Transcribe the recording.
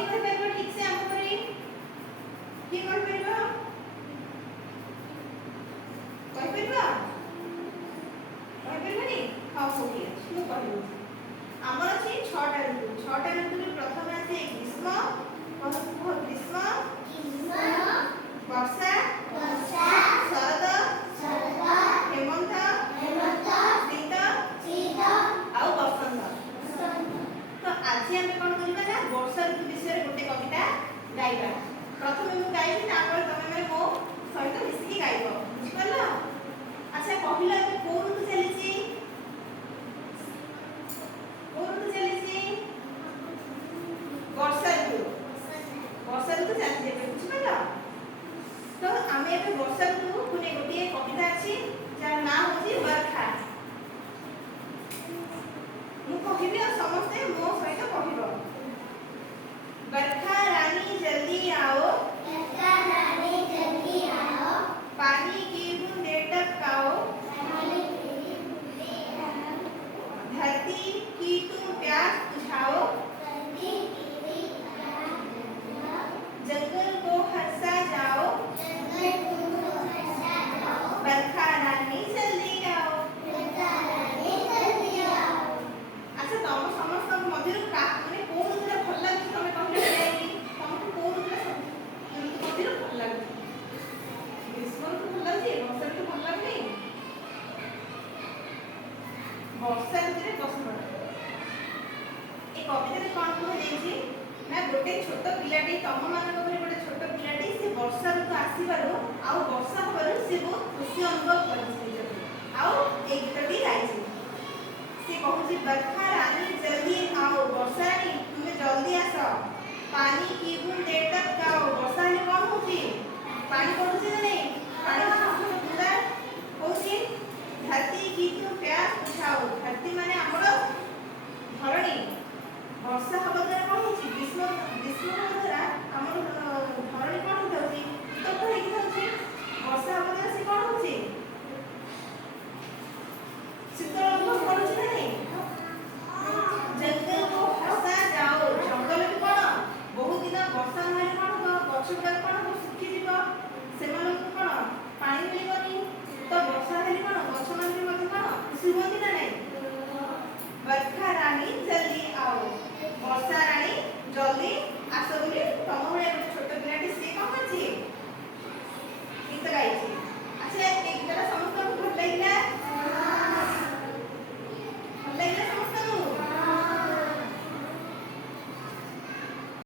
କିଏ କହିପାରିବ ଠିକ ସେ ଆମ ପରି କିଏ କହିପାରିବ କହିପାରିବନି ହଁ ହଉ ଠିକ ଅଛି ମୁଁ କହିବି ଆମର ଅଛି 6ଟା ଋତୁ 6ଟା ଋତୁରେ ପ୍ରଥମେ ଆସେ ଗ୍ରୀଷ୍ମ ଗ୍ରୀଷ୍ମ ବର୍ଷା ଶରତ ହେମନ୍ତ ଶୀତ ଆଉ ବସନ୍ତ। तो आज आम कौन करवा ना वर्षा ऋतु विषय गोटे कविता गाइबा। प्रथम मु गाइबी तापर तमे मो सहित मिसिकी गाइबो बुझिपारल। अच्छा कहला ए को ऋतु चलीची वर्षा ऋतु चलती बुझिपारल। तो आमे ए वर्षा ऋतु कुने गोटे कविता अछि जार नाम होची बरखा। मु कहिबी आ समस्ते मो सहित कहिबो बरखा रानी जल्दी आओ पानी की बूंदें टपकाओ धरती की तुम प्यास बुझाओ जंगल को हंसा जाओ बरखा रानी जल्दी आओ। अच्छा तुम समस्त मध्य माने को ऋतुटा भल लगे तुम कहले तुमको को ऋतुटा मध्य भल लगे ग्रीष्म ऋतु भल लगे वर्षा ऋतु भल लगे वर्षा ऋतु बसंत ए कविता कौन कह ना गोटे छोट पिलाटी तुम मान गोटे छोट पिलाटी से वर्षा ऋतु आसबार आउ वर्षा हबार से बहुत खुशी अनुभव कर गीतटी गाई से कहूँ बरखा रानी जल्दी आओ वर्षा रानी तुम्हें जल्दी आस पानी की बूंदें टपकाओ वर्षा रानी कौन होची पानी पड़ुची ना नहीं पानी पूरा होची धरती की तुम प्यास बुझाओ धरती माने हमर धरणी वर्षा हवा द्वारा कौन होची ग्रीष्म